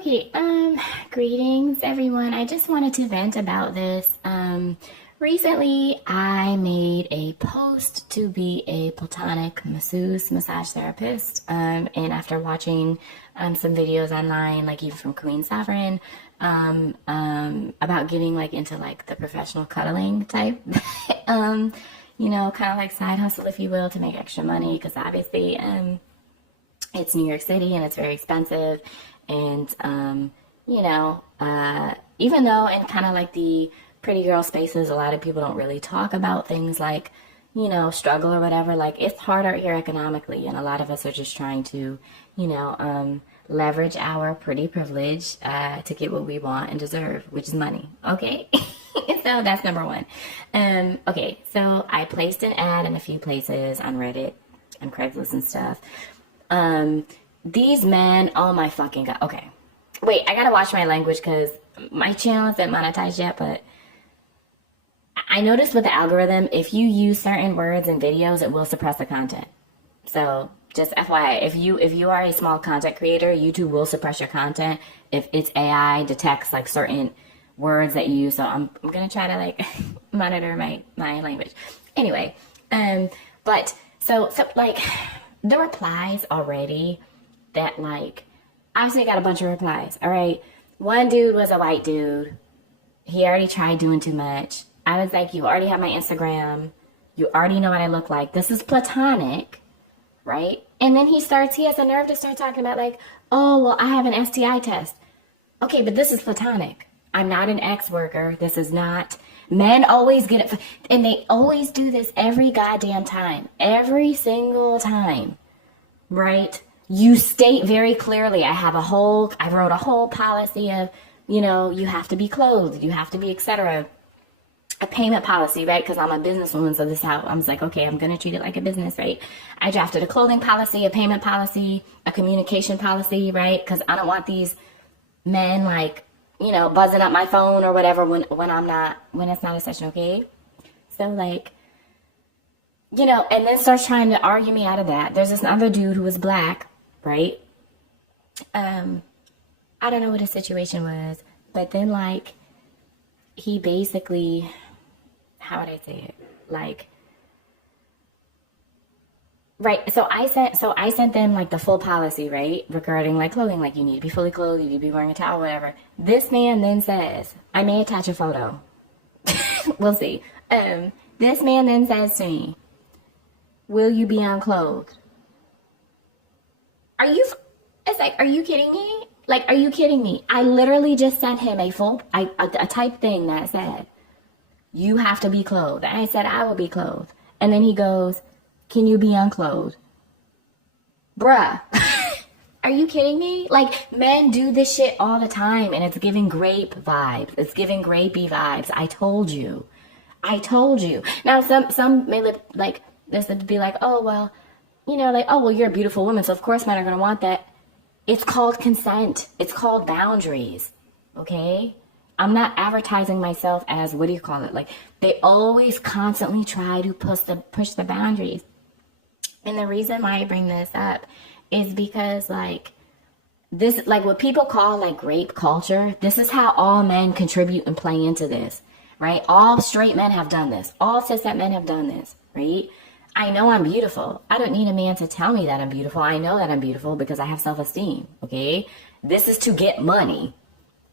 Okay, greetings everyone. I just wanted to vent about this. Recently I made a post to be a platonic masseuse, massage therapist. And after watching some videos online, like even from Queen Sovereign, about getting like into like the professional cuddling type, kind of like side hustle, if you will, to make extra money, because obviously, it's New York City and it's very expensive. And, even though in kind of like the pretty girl spaces, a lot of people don't really talk about things like, struggle or whatever. Like, it's hard out here economically. And a lot of us are just trying to, leverage our pretty privilege to get what we want and deserve, which is money. Okay. So that's number one. Okay. So I placed an ad in a few places on Reddit and Craigslist and stuff. These men, oh my fucking god. Okay. Wait, I gotta watch my language because my channel isn't monetized yet, but I noticed with the algorithm, if you use certain words in videos, it will suppress the content. So just FYI, if you are a small content creator, YouTube will suppress your content if its AI detects like certain words that you use. So I'm gonna try to like monitor my language. Anyway, but so like the replies already that like, obviously I got a bunch of replies. All right. One dude was a white dude. He already tried doing too much. I was like, you already have my Instagram. You already know what I look like. This is platonic. Right. And then he has a nerve to start talking about like, oh, well, I have an STI test. Okay. But this is platonic. I'm not an ex worker. This is not. Men always get it. And they always do this every goddamn time. Every single time. Right? You state very clearly, I wrote a whole policy of, you have to be clothed, you have to be, etc. A payment policy, right? Because I'm a businesswoman, so this is how I was like, okay, I'm going to treat it like a business, right? I drafted a clothing policy, a payment policy, a communication policy, right? Because I don't want these men like, buzzing up my phone or whatever when it's not a session, okay? So like, and then starts trying to argue me out of that. There's this other dude who was black, right? I don't know what his situation was, but then like, he basically, how would I say it? Like, right. So I sent them like the full policy, right? Regarding like clothing, like you need to be fully clothed, you need to be wearing a towel, whatever. This man then says, I may attach a photo. We'll see. This man then says to me, will you be unclothed? It's like, are you kidding me? Like, are you kidding me? I literally just sent him a type thing that said, you have to be clothed. And I said, I will be clothed. And then he goes, can you be unclothed? Bruh. Are you kidding me? Like, men do this shit all the time, and it's giving grape vibes. It's giving grapey vibes. I told you. Now, some may like this would be like, oh, well, like, oh, well, you're a beautiful woman, so of course men are going to want that. It's called consent. It's called boundaries. Okay? I'm not advertising myself as, what do you call it? Like, they always constantly try to push the boundaries. And the reason why I bring this up is because, like, this, like, what people call, like, grape culture, this is how all men contribute and play into this, right? All straight men have done this. All cishet men have done this, right? I know I'm beautiful. I don't need a man to tell me that I'm beautiful. I know that I'm beautiful because I have self-esteem, okay? This is to get money.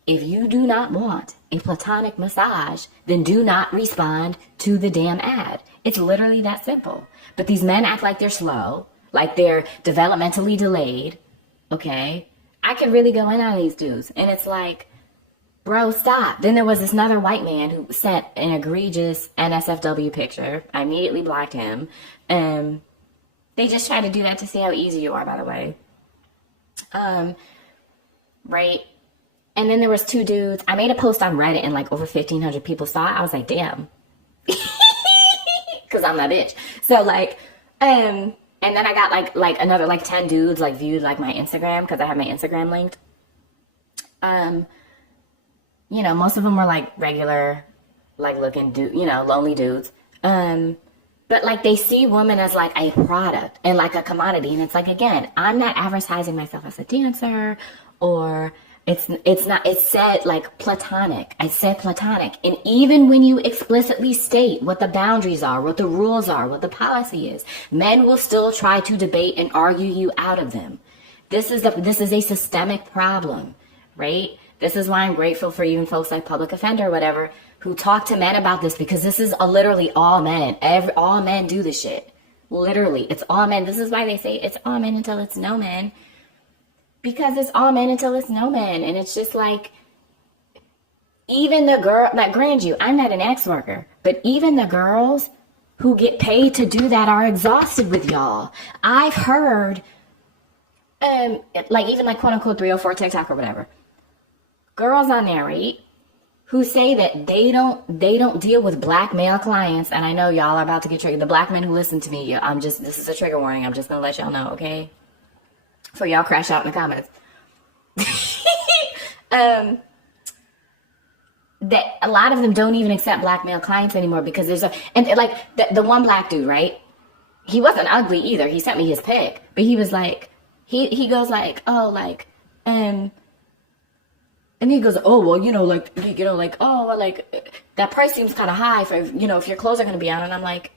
If you do not want a platonic massage, then do not respond to the damn ad. It's literally that simple. But these men act like they're slow, like they're developmentally delayed, okay? I could really go in on these dudes. And it's like, bro, stop. Then there was this another white man who sent an egregious NSFW picture. I immediately blocked him. They just try to do that to see how easy you are, by the way. Right? And then there was two dudes. I made a post on Reddit and like over 1,500 people saw it. I was like, damn. Because I'm that bitch. So like, and then I got like another like 10 dudes like viewed like my Instagram because I have my Instagram linked. Most of them were like regular, like looking lonely dudes. But like they see women as like a product and like a commodity. And it's like, again, I'm not advertising myself as a dancer or It's not, it said like platonic. I said platonic. And even when you explicitly state what the boundaries are, what the rules are, what the policy is, men will still try to debate and argue you out of them. This is a systemic problem, right? This is why I'm grateful for even folks like Public Offender or whatever who talk to men about this, because this is literally all men. All men do this shit. Literally, it's all men. This is why they say it's all men until it's no men. Because it's all men until it's no men. And it's just like, even the girl, like, grant you, I'm not an ex worker, but even the girls who get paid to do that are exhausted with y'all. I've heard, like, even like quote unquote 304 TikTok or whatever, girls on there, right, who say that they don't deal with black male clients. And I know y'all are about to get triggered. The black men who listen to me, this is a trigger warning. I'm just gonna let y'all know, okay? So y'all crash out in the comments. That a lot of them don't even accept black male clients anymore because there's like the one black dude, right? He wasn't ugly either. He sent me his pic, but he was like, he goes like, oh, like, and he goes, oh, well, like, oh, well, like, that price seems kind of high for, if your clothes are going to be on. And I'm like,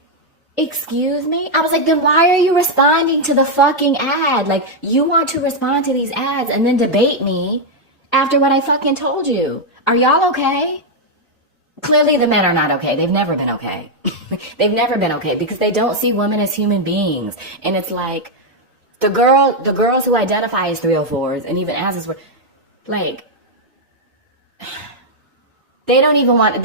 excuse me? I was like, then why are you responding to the fucking ad? Like, you want to respond to these ads and then debate me after what I fucking told you. Are y'all okay? Clearly the men are not okay. They've never been okay. They've never been okay because they don't see women as human beings. And it's like, the girls who identify as 304s and even as were like, they don't even want,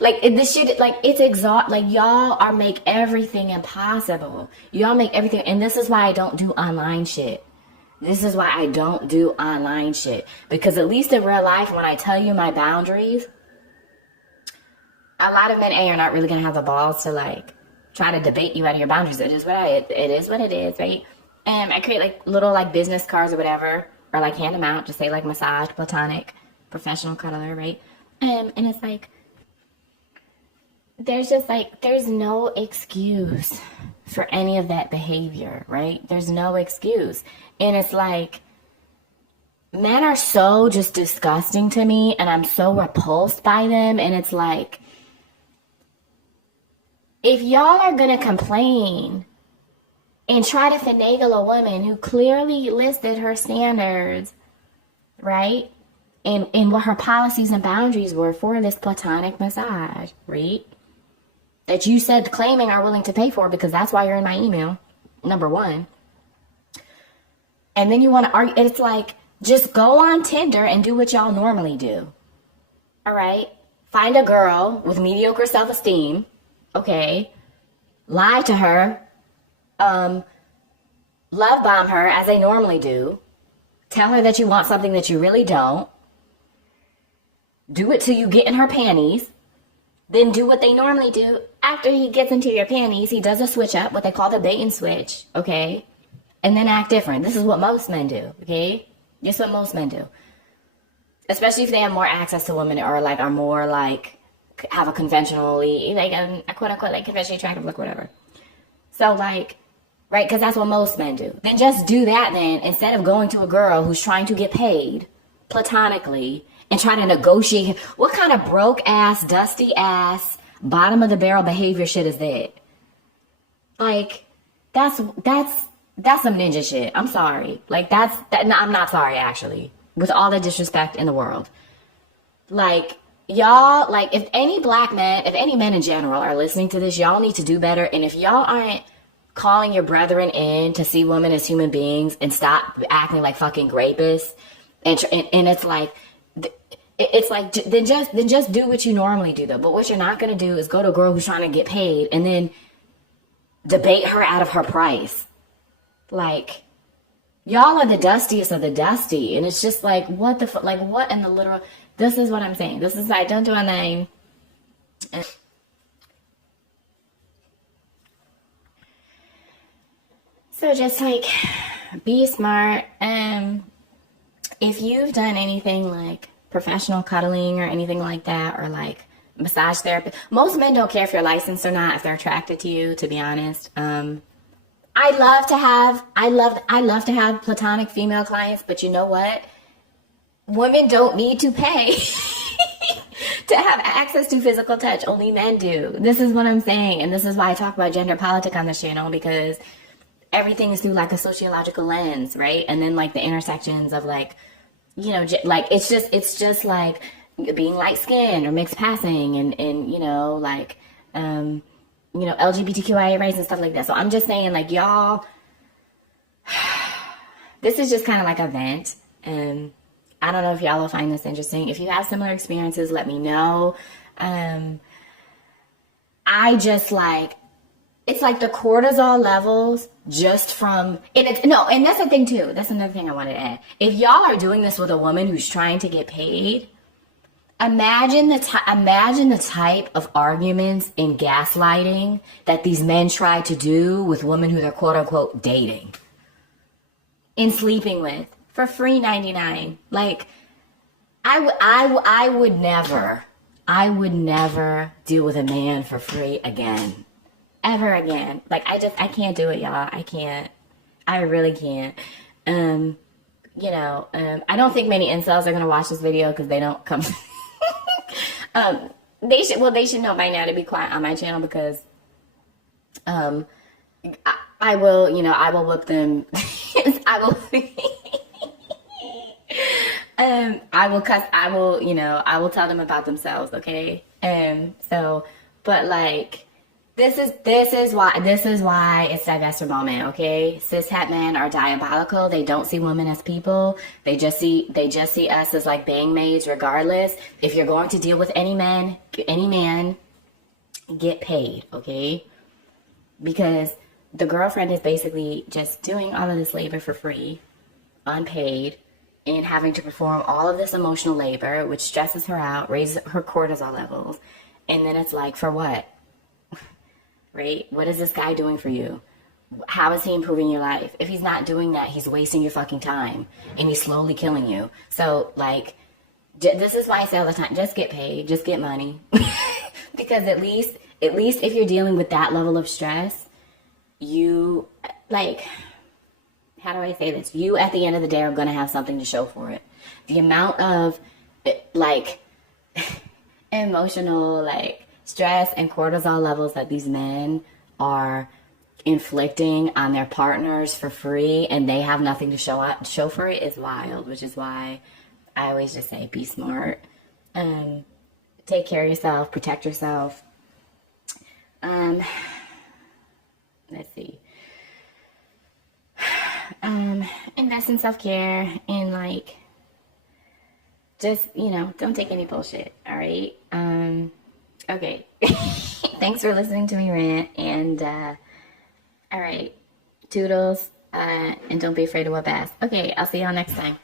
like, this shit, like, it's like, y'all are make everything impossible. Y'all make everything, and this is why I don't do online shit. This is why I don't do online shit. Because at least in real life, when I tell you my boundaries, a lot of men, are not really going to have the balls to, like, try to debate you out of your boundaries. It is what it is, right? And I create, like, little, like, business cards or whatever, or, like, hand them out, just say, like, massage, platonic, professional cuddler, right? And it's like, there's no excuse for any of that behavior, right? There's no excuse. And it's like, men are so just disgusting to me, and I'm so repulsed by them. And it's like, if y'all are gonna complain and try to finagle a woman who clearly listed her standards, right? And what her policies and boundaries were for this platonic massage, right? That you said claiming are willing to pay for, because that's why you're in my email, number one. And then you want to argue. It's like, just go on Tinder and do what y'all normally do. All right? Find a girl with mediocre self-esteem, okay? Lie to her. Love bomb her as they normally do. Tell her that you want something that you really don't. Do it till you get in her panties. Then do what they normally do. After he gets into your panties, he does a switch up, what they call the bait and switch, okay? And then act different. This is what most men do, okay? This is what most men do. Especially if they have more access to women, or like are more like, have a conventionally, like a quote unquote, like conventionally attractive look, whatever. So like, right, because that's what most men do. Then just do that then, instead of going to a girl who's trying to get paid platonically and try to negotiate. What kind of broke ass, dusty ass, bottom of the barrel behavior shit is that? Like, that's some ninja shit. I'm sorry. Like, no, I'm not sorry, actually. With all the disrespect in the world. Like, y'all, like, if any men in general are listening to this, y'all need to do better. And if y'all aren't calling your brethren in to see women as human beings and stop acting like fucking rapists, and it's like, then just do what you normally do, though. But what you're not going to do is go to a girl who's trying to get paid and then debate her out of her price. Like, y'all are the dustiest of the dusty. And it's just like, what the fuck? Like, what in the literal? This is what I'm saying. This is, I don't do a name. So just like, be smart. If you've done anything like professional cuddling or anything like that, or like massage therapy, most men don't care if you're licensed or not, if they're attracted to you, to be honest. I love to have platonic female clients, but you know what? women don't need to pay to have access to physical touch. Only men do. This is what I'm saying. And this is why I talk about gender politic on this channel, because everything is through like a sociological lens, right? And then like the intersections of like, you know, like it's just like being light skinned or mixed passing and you know, like, you know, LGBTQIA rights and stuff like that. So I'm just saying, like, y'all, this is just kind of like a vent. And I don't know if y'all will find this interesting. If you have similar experiences, let me know. I just like, it's like the cortisol levels just from, and that's the thing too. That's another thing I wanted to add. If y'all are doing this with a woman who's trying to get paid, imagine the type of arguments and gaslighting that these men try to do with women who they're quote unquote dating and sleeping with for free 99. Like, I would never deal with a man for free again, ever again. Like, I can't do it, y'all. I can't. I really can't. You know, I don't think many incels are gonna watch this video because they don't come. They should know by now to be quiet on my channel, because I will whip them. I will tell them about themselves, okay? So, but like, this is why it's divest from all men, okay? Cis-het men are diabolical. They don't see women as people. They just see us as like bang maids regardless. If you're going to deal with any man, get paid, okay? Because the girlfriend is basically just doing all of this labor for free, unpaid, and having to perform all of this emotional labor, which stresses her out, raises her cortisol levels. And then it's like, for what? Right? What is this guy doing for you? How is he improving your life? If he's not doing that, he's wasting your fucking time and he's slowly killing you. So like, this is why I say all the time, just get paid, just get money. Because at least if you're dealing with that level of stress, you, like, how do I say this? You at the end of the day are going to have something to show for it. The amount of like emotional, like, stress and cortisol levels that these men are inflicting on their partners for free, and they have nothing to show for it, is wild. Which is why I always just say, be smart, take care of yourself, protect yourself. Let's see. Invest in self-care, and like, just, you know, don't take any bullshit. All right. Okay. Thanks for listening to me rant, and all right, toodles, and don't be afraid to whip ass. Okay, I'll see y'all next time.